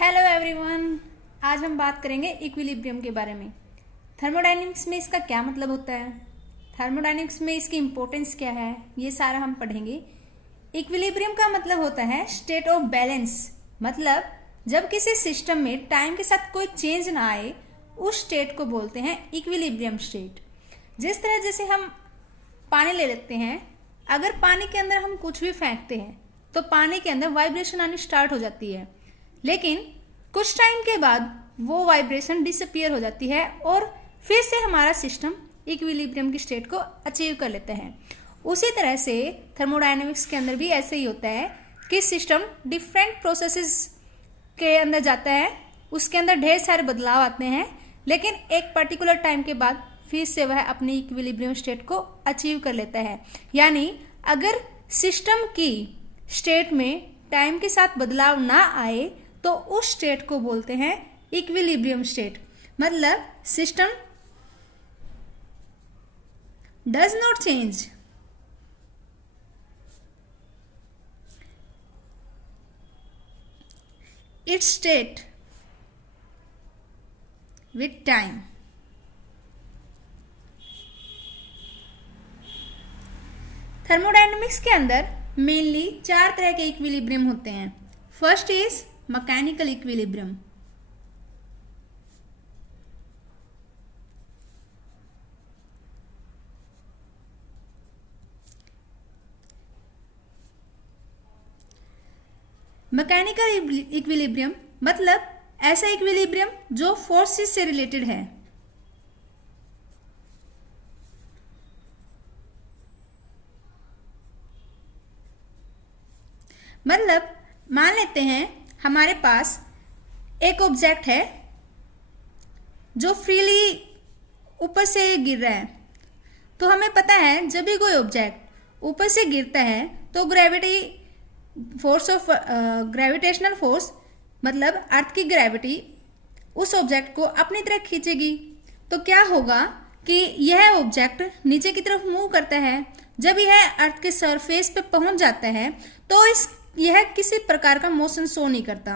Hello everyone. आज हम बात करेंगे इक्विलिब्रियम के बारे में। थर्मोडायनेमिक्स में इसका क्या मतलब होता है, थर्मोडायनेमिक्स में इसकी इम्पोर्टेंस क्या है, ये सारा हम पढ़ेंगे। इक्विलिब्रियम का मतलब होता है स्टेट ऑफ बैलेंस, मतलब जब किसी सिस्टम में टाइम के साथ कोई चेंज ना आए उस स्टेट को बोलते हैं इक्विलिब्रियम स्टेट। जिस तरह जैसे हम पानी ले लेते हैं, अगर पानी के अंदर हम कुछ भी फेंकते हैं तो पानी के अंदर वाइब्रेशन आनी स्टार्ट हो जाती है, लेकिन कुछ टाइम के बाद वो वाइब्रेशन डिसअपीयर हो जाती है और फिर से हमारा सिस्टम इक्विलिब्रियम की स्टेट को अचीव कर लेता है। उसी तरह से थर्मोडायनेमिक्स के अंदर भी ऐसे ही होता है कि सिस्टम डिफरेंट प्रोसेसेस के अंदर जाता है, उसके अंदर ढेर सारे बदलाव आते हैं, लेकिन एक पर्टिकुलर टाइम के बाद फिर से वह अपनी इक्विलिब्रियम स्टेट को अचीव कर लेता है। यानी अगर सिस्टम की स्टेट में टाइम के साथ बदलाव ना आए तो उस स्टेट को बोलते हैं इक्विलिब्रियम स्टेट। मतलब system does not change, it's state with time. Thermodynamics के अंदर मेनली 4 तरह के इक्विलिब्रियम होते हैं। First is mechanical equilibrium. Mechanical equilibrium मतलब ऐसा इक्विलिब्रियम जो फोर्सेस से रिलेटेड है। मतलब मान लेते हैं हमारे पास एक ऑब्जेक्ट है जो फ्रीली ऊपर से गिर रहा है, तो हमें पता है जब भी कोई ऑब्जेक्ट ऊपर से गिरता है तो ग्रेविटेशनल फोर्स मतलब अर्थ की ग्रेविटी उस ऑब्जेक्ट को अपनी तरफ खींचेगी। तो क्या होगा कि यह ऑब्जेक्ट नीचे की तरफ मूव करता है। जब यह अर्थ के सरफेस पे पहुंच जाता है तो यह किसी प्रकार का मोशन शो नहीं करता।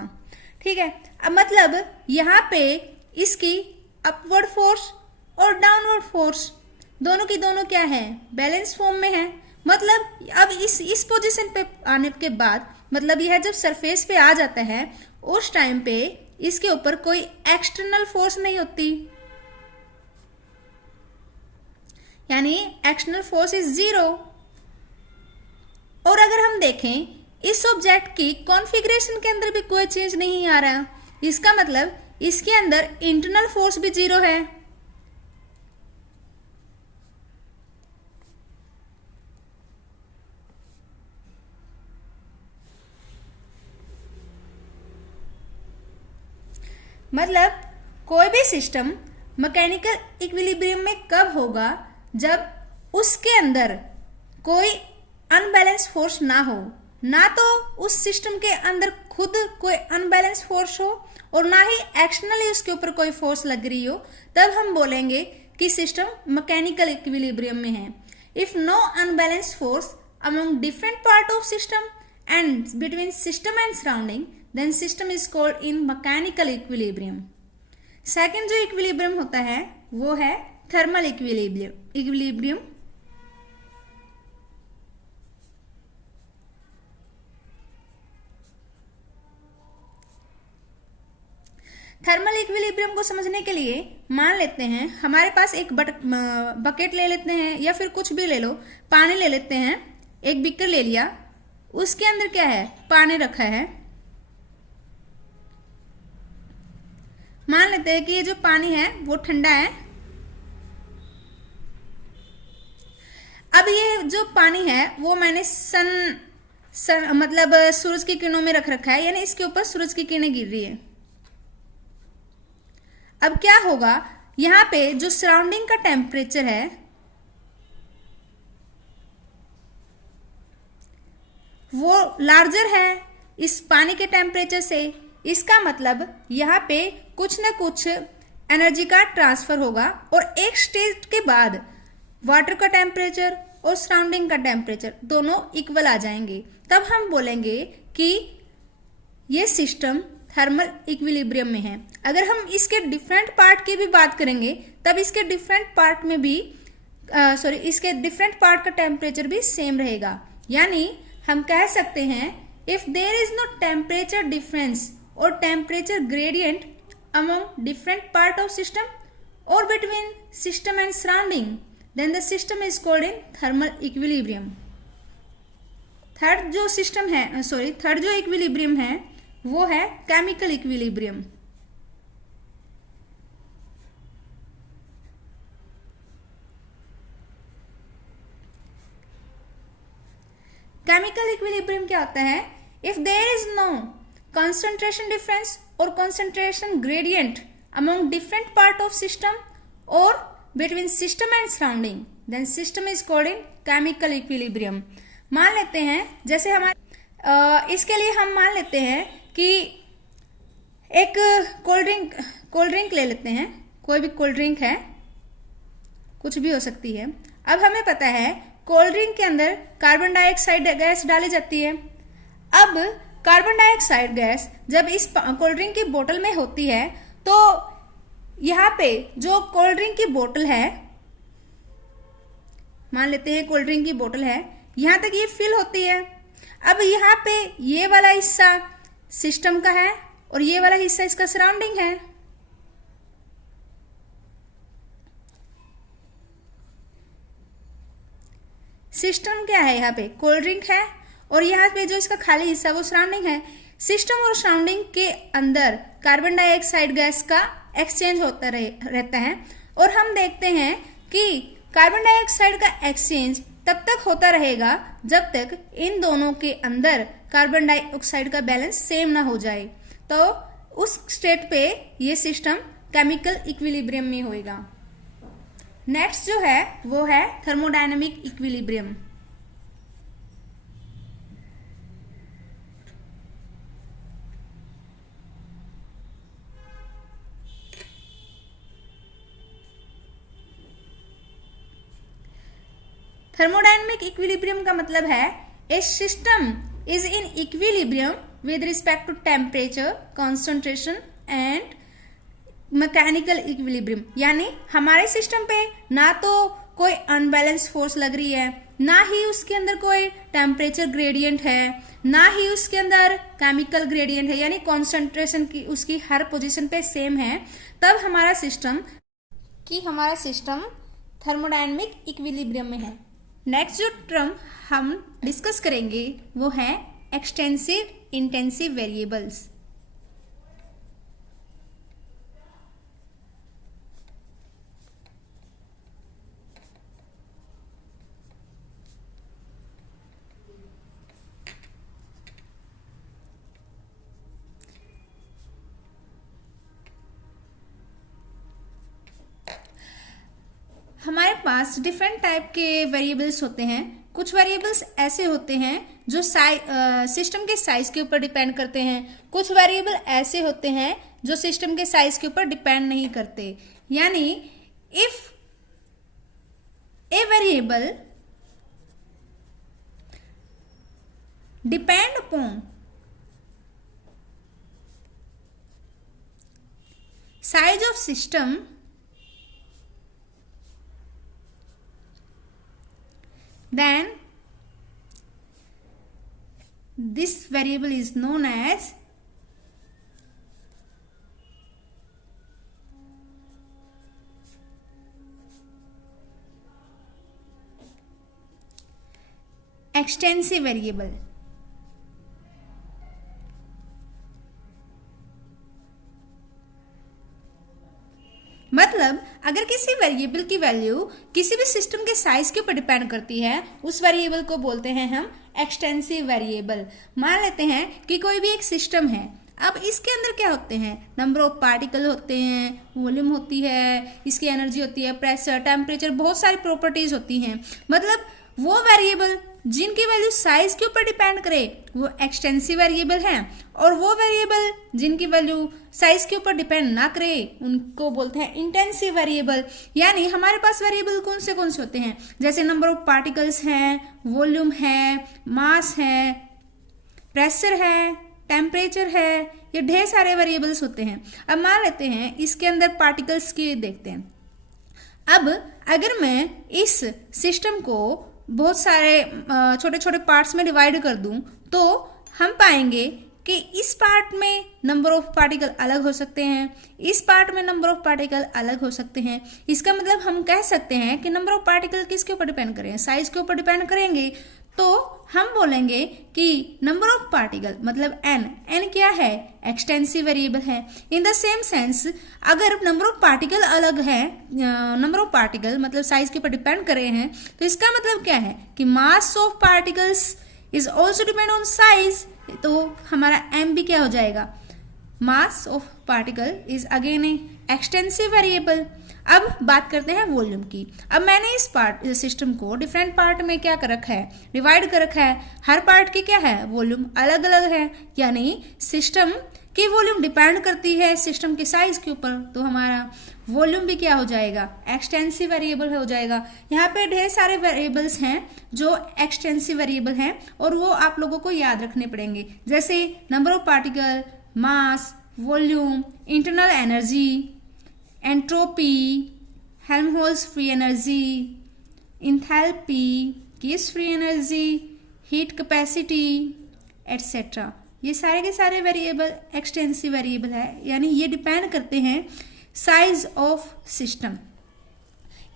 ठीक है, अब मतलब यहाँ पे इसकी अपवर्ड फोर्स और डाउनवर्ड फोर्स दोनों की दोनों क्या है, बैलेंस फॉर्म में है। मतलब अब इस पोजीशन पे आने के बाद मतलब यह जब सरफेस पे आ जाता है उस टाइम पे इसके ऊपर कोई एक्सटर्नल फोर्स नहीं होती, यानी एक्सटर्नल फोर्स इज 0। और अगर हम देखें इस ऑब्जेक्ट की कॉन्फ़िगरेशन के अंदर भी कोई चेंज नहीं आ रहा, इसका मतलब इसके अंदर इंटरनल फोर्स भी 0 है। मतलब कोई भी सिस्टम मैकेनिकल इक्विलिब्रियम में कब होगा, जब उसके अंदर कोई अनबैलेंस फोर्स ना हो, ना तो उस सिस्टम के अंदर खुद कोई अनबैलेंस फोर्स हो और ना ही एक्सटर्नली उसके ऊपर कोई फोर्स लग रही हो, तब हम बोलेंगे कि सिस्टम मैकेनिकल इक्विलिब्रियम में है। If no unbalance force among different part of system and between system and surrounding then system is called in mechanical equilibrium. Second जो इक्विलिब्रियम होता है वो है थर्मल इक्विलिब्रियम। थर्मल इक्विलिब्रियम को समझने के लिए मान लेते हैं हमारे पास एक बकेट ले लेते हैं या फिर कुछ भी ले लो, पानी ले लेते हैं, एक बीकर ले लिया, उसके अंदर क्या है, पानी रखा है। मान लेते हैं कि ये जो पानी है वो ठंडा है। अब ये जो पानी है वो मैंने मतलब सूरज की किरणों में रख रखा है, यानी इसके ऊपर सूरज की किरणें गिर रही है। अब क्या होगा, यहाँ पे जो सराउंडिंग का टेम्परेचर है वो लार्जर है इस पानी के टेम्परेचर से। इसका मतलब यहाँ पे कुछ ना कुछ एनर्जी का ट्रांसफर होगा और एक स्टेज के बाद वाटर का टेम्परेचर और सराउंडिंग का टेम्परेचर दोनों इक्वल आ जाएंगे। तब हम बोलेंगे कि ये सिस्टम थर्मल इक्विलिब्रियम में है। अगर हम इसके डिफरेंट पार्ट की भी बात करेंगे तब इसके डिफरेंट पार्ट में भी इसके डिफरेंट पार्ट का टेम्परेचर भी सेम रहेगा। यानी हम कह सकते हैं if there is no temperature difference और temperature gradient among different part of system और between system and surrounding then the system is called in thermal equilibrium. Third जो इक्विलिब्रियम है वो है केमिकल इक्विलिब्रियम। केमिकल इक्विलिब्रियम क्या होता है? If there is no concentration difference or concentration gradient among different part of system or between system and surrounding then system is called in chemical equilibrium। मान लेते हैं जैसे हमारे इसके लिए हम मान लेते हैं कि एक कोल्ड ड्रिंक ले लेते हैं, कोई भी कोल्ड ड्रिंक है, कुछ भी हो सकती है। अब हमें पता है कोल्ड ड्रिंक के अंदर कार्बन डाइऑक्साइड गैस डाली जाती है। अब कार्बन डाइऑक्साइड गैस जब इस कोल्ड ड्रिंक की बोतल में होती है तो यहाँ पे जो कोल्ड ड्रिंक की बोतल है, मान लेते हैं कोल्ड ड्रिंक की बोतल है, यहाँ तक ये फिल होती है। अब यहाँ पे ये वाला हिस्सा सिस्टम का है और ये वाला हिस्सा इसका सराउंडिंग है। सिस्टम क्या है? यहाँ पे कोल्ड ड्रिंक है और यहाँ पे जो इसका खाली हिस्सा वो सराउंडिंग है। सिस्टम और सराउंडिंग के अंदर कार्बन डाइऑक्साइड गैस का एक्सचेंज होता रहता है और हम देखते हैं कि कार्बन डाइऑक्साइड का एक्सचेंज तब तक होता रहेगा जब तक इन दोनों के अंदर कार्बन डाइऑक्साइड का बैलेंस सेम ना हो जाए। तो उस स्टेट पे ये सिस्टम केमिकल इक्विलिब्रियम में होएगा। नेक्स्ट जो है वो है थर्मोडायनेमिक इक्विलिब्रियम। थर्मोडायनेमिक इक्विलिब्रियम का मतलब है a system is in equilibrium with respect to temperature, concentration and mechanical equilibrium. यानी हमारे सिस्टम पे ना तो कोई अनबैलेंस फोर्स लग रही है, ना ही उसके अंदर कोई टेम्परेचर ग्रेडियंट है, ना ही उसके अंदर केमिकल ग्रेडियंट है, यानी कॉन्सेंट्रेशन की उसकी हर पोजीशन पे सेम है, तब हमारा सिस्टम थर्मोडायनेमिक इक्विलिब्रियम में है। नेक्स्ट जो टर्म हम डिस्कस करेंगे वो है एक्सटेंसिव इंटेंसिव वेरिएबल्स। हमारे पास डिफरेंट टाइप के वेरिएबल्स होते हैं। कुछ वेरिएबल्स ऐसे होते हैं जो सिस्टम के साइज के ऊपर डिपेंड करते हैं, कुछ वेरिएबल ऐसे होते हैं जो सिस्टम के साइज के ऊपर डिपेंड नहीं करते। यानी if a variable depend upon size of system then this variable is known as extensive variable। मतलब अगर किसी वेरिएबल की वैल्यू किसी भी सिस्टम के साइज के ऊपर डिपेंड करती है, उस वेरिएबल को बोलते हैं हम एक्सटेंसिव वेरिएबल। मान लेते हैं कि कोई भी एक सिस्टम है, अब इसके अंदर क्या होते हैं? नंबर ऑफ पार्टिकल होते हैं, वॉल्यूम होती है, इसकी एनर्जी होती है, प्रेशर, टेम्परेचर, बहुत सारी प्रॉपर्टीज होती हैं। मतलब वो वेरिएबल जिनकी वैल्यू साइज के ऊपर डिपेंड करे वो एक्सटेंसिव वेरिएबल हैं, और वो वेरिएबल जिनकी वैल्यू साइज के ऊपर डिपेंड ना करे उनको बोलते हैं इंटेंसिव वेरिएबल। यानी हमारे पास वेरिएबल कौन से होते हैं? जैसे नंबर ऑफ पार्टिकल्स हैं, वॉल्यूम है, मास है, प्रेशर है, टेम्परेचर है, ये ढेर सारे वेरिएबल्स होते हैं। अब मान लेते हैं इसके अंदर पार्टिकल्स की देखते हैं। अब अगर मैं इस सिस्टम को बहुत सारे छोटे छोटे पार्ट्स में डिवाइड कर दूं तो हम पाएंगे कि इस पार्ट में नंबर ऑफ पार्टिकल अलग हो सकते हैं, इस पार्ट में नंबर ऑफ पार्टिकल अलग हो सकते हैं। इसका मतलब हम कह सकते हैं कि नंबर ऑफ पार्टिकल किसके ऊपर डिपेंड करेंगे, साइज के ऊपर डिपेंड करेंगे। तो हम बोलेंगे कि नंबर ऑफ पार्टिकल मतलब n क्या है, एक्सटेंसिव वेरिएबल है। इन द सेम सेंस अगर नंबर ऑफ पार्टिकल अलग है, नंबर ऑफ पार्टिकल मतलब साइज के ऊपर डिपेंड कर रहे हैं, तो इसका मतलब क्या है कि mass of particles is also depend on size. तो हमारा m भी क्या हो जाएगा, mass of particle is again A extensive variable. अब बात करते हैं वॉल्यूम की। अब मैंने इस सिस्टम को डिफरेंट पार्ट में क्या कर रखा है, डिवाइड कर रखा है। हर पार्ट की क्या है, वॉल्यूम अलग अलग है, यानी सिस्टम की वॉल्यूम डिपेंड करती है सिस्टम के साइज के ऊपर। तो हमारा वॉल्यूम भी क्या हो जाएगा, एक्सटेंसिव वेरिएबल हो जाएगा। यहाँ पे ढेर सारे वेरिएबल्स हैं जो एक्सटेंसिव वेरिएबल हैं और वो आप लोगों को याद रखने पड़ेंगे, जैसे number of particle, mass, volume, internal energy, entropy, Helmholtz free energy, enthalpy, Gibbs free energy, heat capacity etcetera. ये सारे के सारे वेरिएबल एक्सटेंसिव वेरिएबल है, यानी ये डिपेंड करते हैं साइज ऑफ सिस्टम।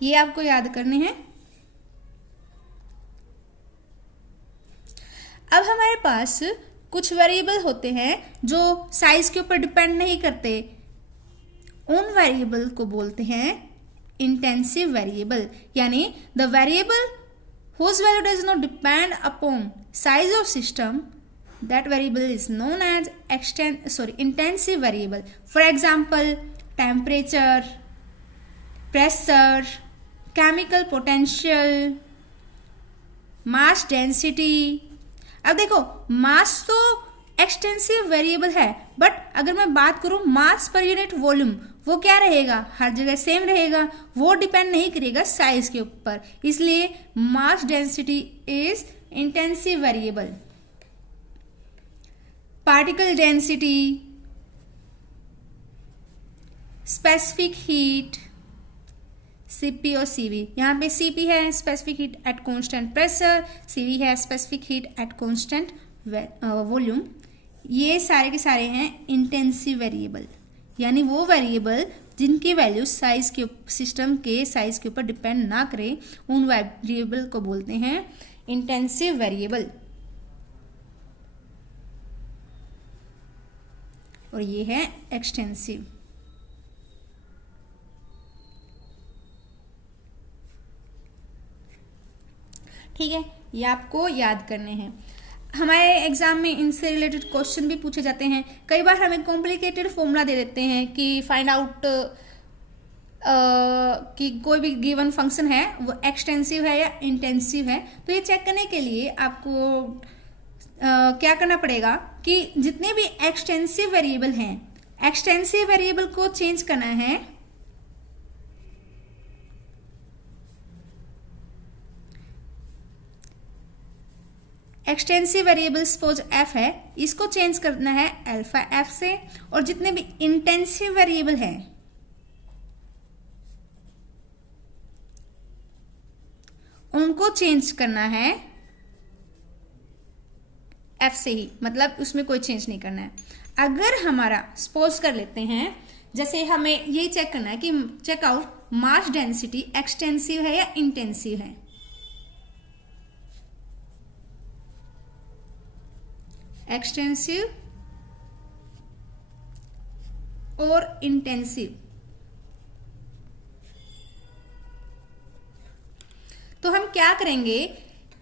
ये आपको याद करने हैं। अब हमारे पास कुछ वेरिएबल होते हैं जो साइज के ऊपर डिपेंड नहीं करते, उन वेरिएबल को बोलते हैं इंटेंसिव वेरिएबल, यानी the variable whose value does not depend upon size of system, that variable is known as intensive variable. For example, temperature, pressure, chemical potential, mass density। अब देखो मास तो एक्सटेंसिव वेरिएबल है, but अगर मैं बात करूं मास per unit volume, वो क्या रहेगा, हर जगह सेम रहेगा, वो डिपेंड नहीं करेगा साइज के ऊपर। इसलिए mass density is intensive variable. Particle density, specific heat, CP और सीवी। यहाँ पे सीपी है specific heat at constant pressure, CV है specific heat at constant volume. ये सारे के सारे हैं इंटेंसिव वेरिएबल, यानी वो वेरिएबल जिनकी वैल्यू साइज के सिस्टम के साइज के ऊपर डिपेंड ना करे, उन वेरिएबल को बोलते हैं इंटेंसिव वेरिएबल। और ये है एक्सटेंसिव। ठीक है, ये आपको याद करने हैं। हमारे एग्जाम में इनसे रिलेटेड क्वेश्चन भी पूछे जाते हैं। कई बार हमें कॉम्प्लिकेटेड फॉर्मूला दे देते हैं कि फाइंड आउट कि कोई भी गिवन फंक्शन है वो एक्सटेंसिव है या इंटेंसिव है। तो ये चेक करने के लिए आपको क्या करना पड़ेगा कि जितने भी एक्सटेंसिव वेरिएबल हैं, एक्सटेंसिव वेरिएबल को चेंज करना है एक्सटेंसिव वेरिएबल सपोज एफ है, इसको चेंज करना है अल्फा एफ से। और जितने भी इंटेंसिव वेरिएबल है उनको चेंज करना है एफ से ही, मतलब उसमें कोई चेंज नहीं करना है। अगर हमारा सपोज कर लेते हैं, जैसे हमें यही चेक करना है कि check out mass density extensive है या इंटेंसिव है। एक्सटेंसिव और इंटेंसिव। तो हम क्या करेंगे,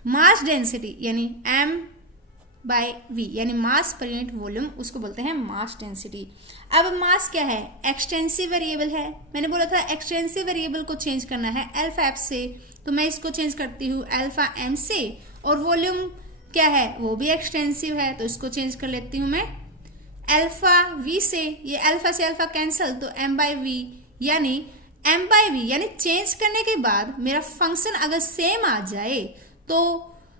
मास डेंसिटी यानी m/v यानी मास पर यूनिट वॉल्यूम, उसको बोलते हैं मास डेंसिटी। अब मास क्या है, एक्सटेंसिव वेरिएबल है। मैंने बोला था एक्सटेंसिव वेरिएबल को चेंज करना है अल्फा एफ से, तो मैं इसको चेंज करती हूँ अल्फा एम से। और वॉल्यूम क्या है, वो भी एक्सटेंसिव है, तो इसको चेंज कर लेती हूँ मैं अल्फा वी से। ये अल्फा से अल्फा कैंसल, तो m/v यानी m/v यानी चेंज करने के बाद मेरा फंक्शन अगर सेम आ जाए तो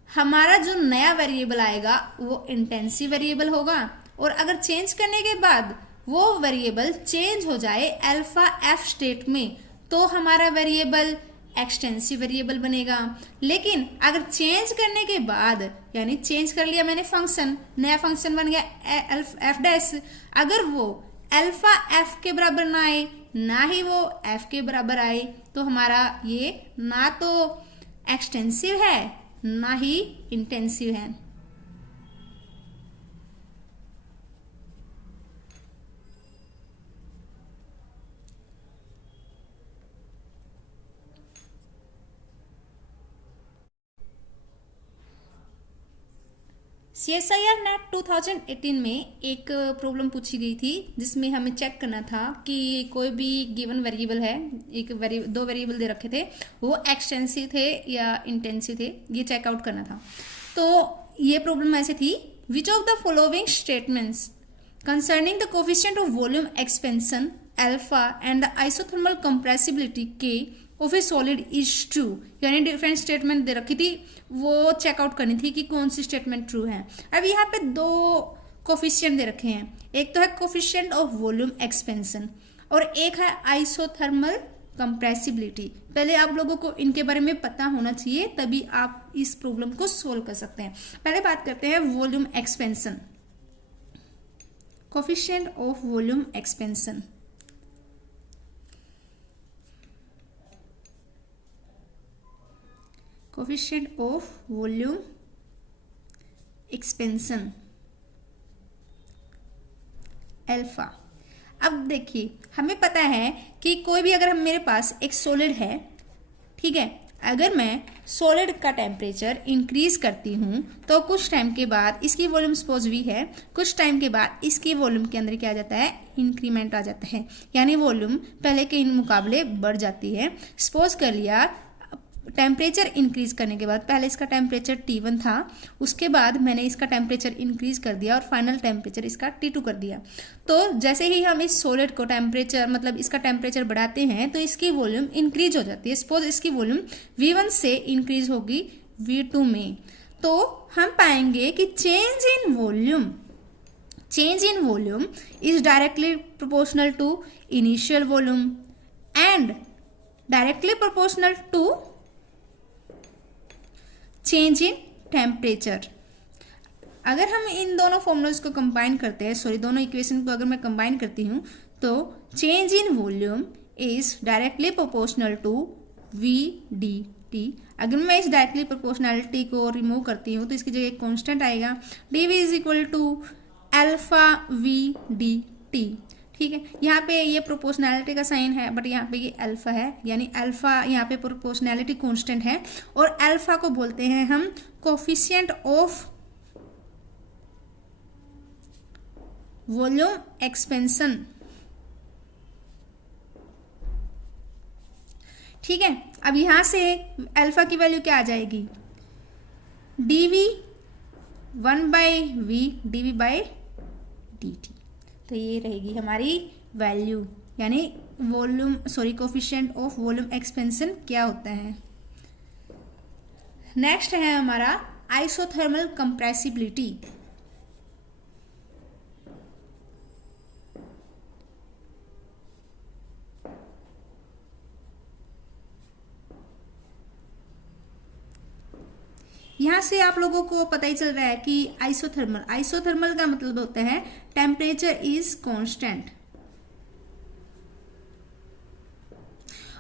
हमारा जो नया वेरिएबल आएगा वो इंटेंसिव वेरिएबल होगा और अगर चेंज करने के बाद वो वेरिएबल चेंज हो जाए अल्फा एफ स्टेट में, तो हमारा वेरिएबल एक्सटेंसिव वेरिएबल बनेगा। लेकिन अगर चेंज करने के बाद, यानी चेंज कर लिया मैंने फंक्शन, नया फंक्शन बन गया एफ डैश, अगर वो अल्फा एफ के बराबर ना आए, ना ही वो एफ के बराबर आए, तो हमारा ये ना तो एक्सटेंसिव है ना ही इंटेंसिव है। CSIR नेट 2018 में एक प्रॉब्लम पूछी गई थी जिसमें हमें चेक करना था कि कोई भी गिवन वेरिएबल है, दो वेरिएबल दे रखे थे, वो एक्सटेंसिव थे या इंटेंसिव थे, ये चेकआउट करना था। तो ये प्रॉब्लम ऐसे थी, which of the following statements concerning the coefficient of volume expansion alpha and the isothermal compressibility K of a solid is true, यानी डिफरेंट स्टेटमेंट दे रखी थी, वो चेकआउट करनी थी कि कौन सी स्टेटमेंट ट्रू है। अब यहाँ पे दो कोफिशिएंट दे रखे हैं, एक तो है कोफिशिएंट ऑफ वॉल्यूम एक्सपेंशन और एक है आइसोथर्मल कंप्रेसिबिलिटी। पहले आप लोगों को इनके बारे में पता होना चाहिए, तभी आप इस प्रॉब्लम को सोल्व कर सकते हैं। पहले बात करते हैं volume expansion, coefficient of volume expansion। coefficient of volume expansion alpha. अब देखिए, हमें पता है कि कोई भी अगर हम मेरे पास एक सॉलिड है, ठीक है, अगर मैं सॉलिड का टेम्परेचर इंक्रीज करती हूँ तो कुछ टाइम के बाद इसकी वॉल्यूम सपोज वी है, कुछ टाइम के बाद इसकी वॉल्यूम के अंदर क्या आ जाता है, इंक्रीमेंट आ जाता है, यानी वॉल्यूम पहले के इन मुकाबले बढ़ जाती है। सपोज कर लिया टेम्परेचर इंक्रीज करने के बाद, पहले इसका टेम्परेचर T1 था, उसके बाद मैंने इसका टेम्परेचर इंक्रीज कर दिया और फाइनल टेम्परेचर इसका T2 कर दिया। तो जैसे ही हम इस सॉलिड को टेम्परेचर, मतलब इसका टेम्परेचर बढ़ाते हैं तो इसकी वॉल्यूम इंक्रीज हो जाती है। सपोज इसकी वॉल्यूम V1 से इंक्रीज होगी V2 में, तो हम पाएंगे कि change in volume is directly proportional to initial volume and directly proportional to change in temperature. अगर हम इन दोनों फॉर्मूलाज को कंबाइन करते हैं, सॉरी दोनों इक्वेशन को अगर मैं कंबाइन करती हूँ, तो change in volume is directly proportional to VdT। अगर मैं इस डायरेक्टली प्रोपोर्शनैलिटी को रिमूव करती हूँ तो इसकी जगह एक कांस्टेंट आएगा, dV is equal to alpha VdT। ठीक है, यहाँ पे ये प्रोपोर्शनैलिटी का साइन है, बट यहाँ पे ये अल्फा है, यानी अल्फा यहाँ पे प्रोपोर्शनैलिटी कांस्टेंट है, और अल्फा को बोलते हैं हम कोफिशिएंट ऑफ वॉल्यूम एक्सपेंशन। ठीक है, अब यहां से अल्फा की वैल्यू क्या आ जाएगी, dV 1/v dV/dt। तो ये रहेगी हमारी वैल्यू, यानी volume coefficient of volume expansion क्या होता है। नेक्स्ट है हमारा आइसोथर्मल कंप्रेसिबिलिटी। यहां से आप लोगों को पता ही चल रहा है कि आइसोथर्मल का मतलब होता है टेम्परेचर इज कांस्टेंट,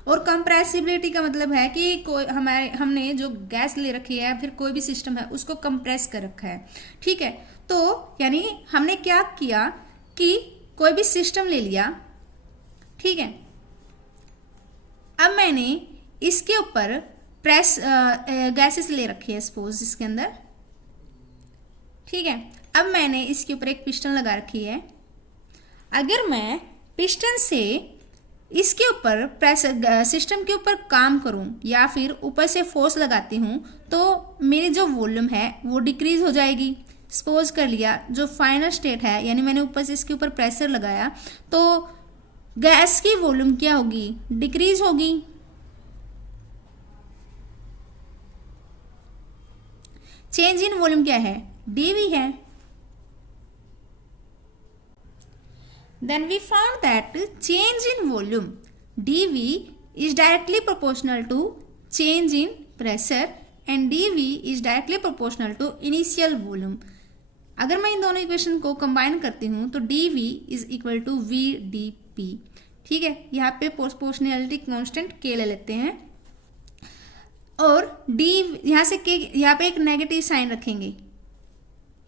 और कंप्रेसिबिलिटी का मतलब है कि कोई हमने जो गैस ले रखी है, फिर कोई भी सिस्टम है उसको कंप्रेस कर रखा है। ठीक है, तो यानी हमने क्या किया कि कोई भी सिस्टम ले लिया, ठीक है, अब मैंने इसके ऊपर प्रेस गैसेस ले रखी है सपोज इसके अंदर, ठीक है, अब मैंने इसके ऊपर एक पिस्टन लगा रखी है। अगर मैं पिस्टन से इसके ऊपर प्रेस सिस्टम के ऊपर काम करूं या फिर ऊपर से फोर्स लगाती हूं, तो मेरी जो वॉल्यूम है वो डिक्रीज हो जाएगी। सपोज कर लिया जो फाइनल स्टेट है, यानी मैंने ऊपर से इसके ऊपर प्रेशर लगाया, तो गैस की वॉल्यूम क्या होगी, डिक्रीज होगी। चेंज इन वॉल्यूम क्या है, dV है। Then we found that change in volume dV is directly proportional to change in pressure and dV is directly proportional to initial volume. अगर मैं इन दोनों इक्वेशन को कंबाइन करती हूँ तो dV is equal to VdP. ठीक है, यहाँ पे प्रोपोर्शनैलिटी कांस्टेंट K ले लेते हैं और d यहाँ से K, यहाँ पे एक नेगेटिव साइन रखेंगे,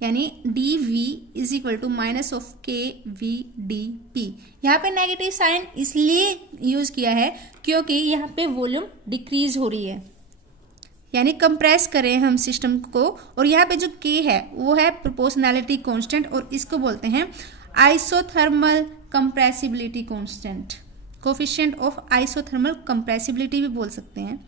यानी dV is equal to minus of KVdP. यहाँ पे नेगेटिव साइन इसलिए यूज किया है क्योंकि यहाँ पे वॉल्यूम डिक्रीज हो रही है, यानी कंप्रेस करें हम सिस्टम को. और यहाँ पे जो K है वो है प्रोपोर्शनैलिटी कांस्टेंट और इसको बोलते हैं isothermal compressibility constant, coefficient of isothermal compressibility भी बोल सकते हैं.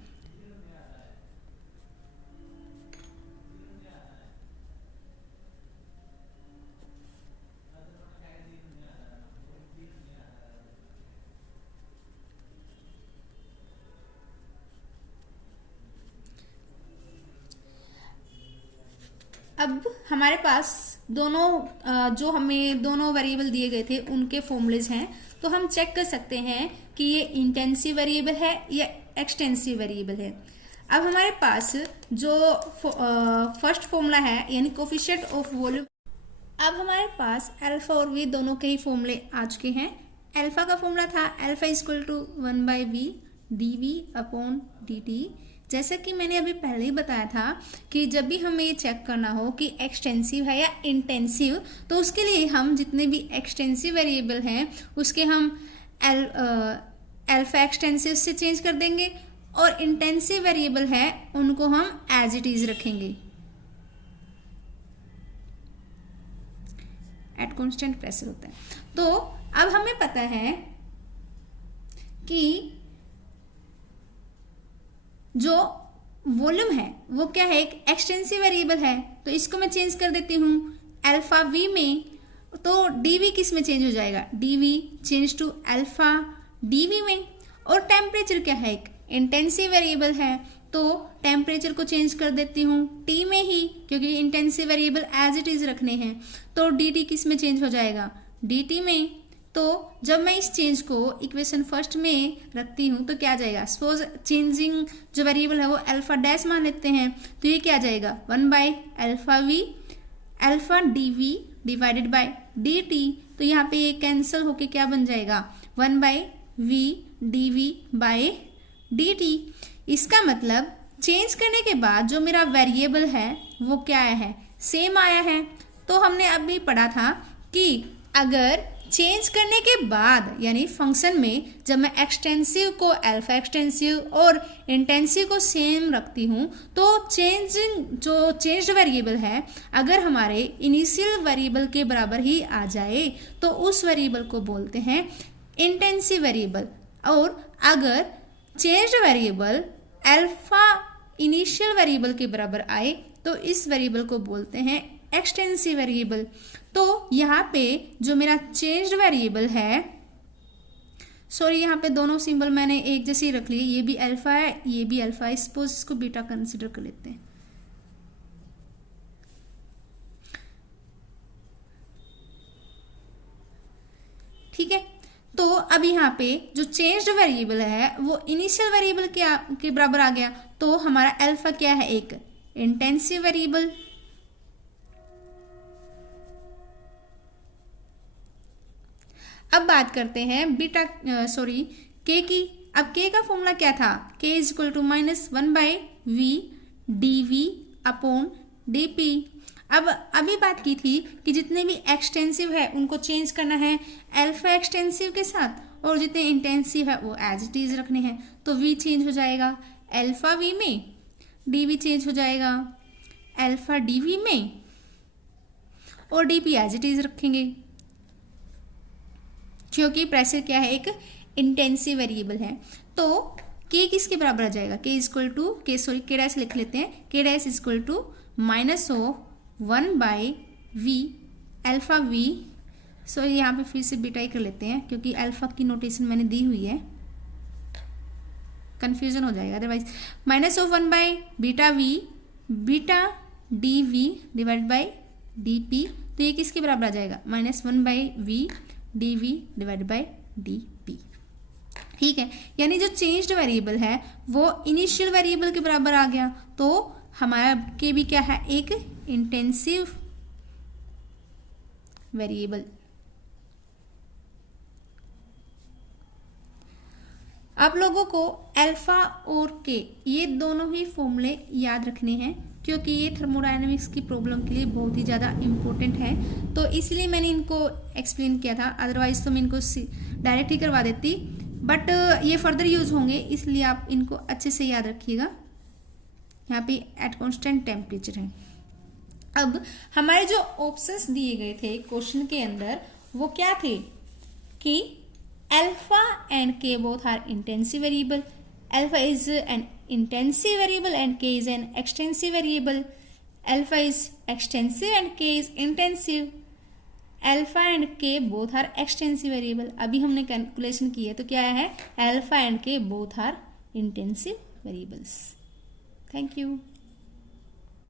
अब हमारे पास दोनों जो हमें दोनों वेरिएबल दिए गए थे उनके फॉर्मूलेज हैं, तो हम चेक कर सकते हैं कि ये इंटेंसिव वेरिएबल है या एक्सटेंसिव वेरिएबल है. अब हमारे पास जो फर्स्ट फॉर्मूला है यानी कोफिशिएंट ऑफ वॉल्यूम, अब हमारे पास अल्फा और वी दोनों के ही फॉर्मूले आ चुके हैं. अल्फा का फॉर्मूला था alpha equal to 1/v dv upon dt. जैसा कि मैंने अभी पहले ही बताया था कि जब भी हमें ये चेक करना हो कि एक्सटेंसिव है या इंटेंसिव, तो उसके लिए हम जितने भी एक्सटेंसिव वेरिएबल हैं उसके हम अल्फा एक्सटेंसिव से चेंज कर देंगे और इंटेंसिव वेरिएबल है उनको हम एज इट इज रखेंगे एट कांस्टेंट प्रेशर होता है. तो अब हमें पता है कि जो वॉल्यूम है वो क्या है, एक एक्सटेंसिव वेरिएबल है, तो इसको मैं चेंज कर देती हूँ अल्फा वी में. तो dv किस में चेंज हो जाएगा, dv change to alpha dv में. और टेम्परेचर क्या है, एक इंटेंसिव वेरिएबल है, तो टेम्परेचर को चेंज कर देती हूँ T में ही, क्योंकि intensive variable as it is रखने हैं. तो dt किस में चेंज हो जाएगा, dt में. तो जब मैं इस चेंज को इक्वेशन फर्स्ट में रखती हूँ तो क्या आ जाएगा, सपोज चेंजिंग जो वेरिएबल है वो अल्फा डैश मान लेते हैं, तो ये क्या आ जाएगा 1/αv alpha dv divided by dt. तो यहाँ पे ये कैंसिल होके क्या बन जाएगा 1/v dv बाय dt. इसका मतलब चेंज करने के बाद जो मेरा वेरिएबल है वो क्या आया है, सेम आया है. तो हमने अभी पढ़ा था कि अगर चेंज करने के बाद यानी फंक्शन में जब मैं एक्सटेंसिव को अल्फा एक्सटेंसिव और इंटेंसिव को सेम रखती हूँ तो जो चेंज्ड वेरिएबल है अगर हमारे इनिशियल वेरिएबल के बराबर ही आ जाए तो उस वेरिएबल को बोलते हैं इंटेंसिव वेरिएबल. और अगर changed variable alpha initial variable के बराबर आए तो इस वेरिएबल को बोलते हैं एक्सटेंसिव वेरिएबल. तो यहाँ पे जो मेरा चेंज्ड वेरिएबल है, सॉरी यहाँ पे दोनों सिंबल मैंने एक जैसे ही रख लिए, ये भी अल्फा है ये भी अल्फा है, सपोज इसको बीटा कंसीडर कर लेते हैं. ठीक है, तो अब यहाँ पे जो चेंज्ड वेरिएबल है वो इनिशियल वेरिएबल के बराबर आ गया, तो हमारा अल्फा क्या है, एक इंटेंसिव वेरिएबल. अब बात करते हैं बीटा के की. अब के का फॉर्मूला क्या था, k is equal to -1/v dv upon dp. अब अभी बात की थी कि जितने भी एक्सटेंसिव है उनको चेंज करना है अल्फा एक्सटेंसिव के साथ और जितने इंटेंसिव है वो एज इट इज रखने हैं. तो v चेंज हो जाएगा अल्फा v में, dv चेंज हो जाएगा अल्फा dv में और dp एज इट इज रखेंगे क्योंकि प्रेशर क्या है, एक इंटेंसिव वेरिएबल है. तो k किसके बराबर आ जाएगा, k equal to K dash लिख लेते हैं, k dash equal to -1/v alpha v. So यहाँ पे फिर से बीटा ही कर लेते हैं क्योंकि अल्फा की नोटेशन मैंने दी हुई है, कंफ्यूजन हो जाएगा otherwise. -1/βv beta dv divide by dp. तो ये किसके बराबर आ जाएगा, -1/v dv divide by dp। ठीक है, यानी जो चेंज्ड वेरिएबल है वो इनिशियल वेरिएबल के बराबर आ गया, तो हमारा के भी क्या है, एक इंटेंसिव वेरिएबल। आप लोगों को अल्फा और के ये दोनों ही फॉर्मूले याद रखने हैं, क्योंकि ये थर्मोडायनेमिक्स की प्रॉब्लम के लिए बहुत ही ज़्यादा इम्पोर्टेंट है, तो इसलिए मैंने इनको एक्सप्लेन किया था, अदरवाइज तो मैं इनको डायरेक्ट ही करवा देती, बट ये फर्दर यूज होंगे, इसलिए आप इनको अच्छे से याद रखिएगा। यहाँ पे एट कॉन्स्टेंट टेम्परेचर है। अब हमारे जो ऑप्शंस दिए गए थे क्वेश्चन के अंदर वो क्या थे कि alpha and K both are intensive variable, alpha is an intensive variable and k is an extensive variable, alpha is extensive and k is intensive, alpha and k both are extensive variable। अभी हमने calculation की है तो क्या है, alpha and k both are intensive variables। Thank you.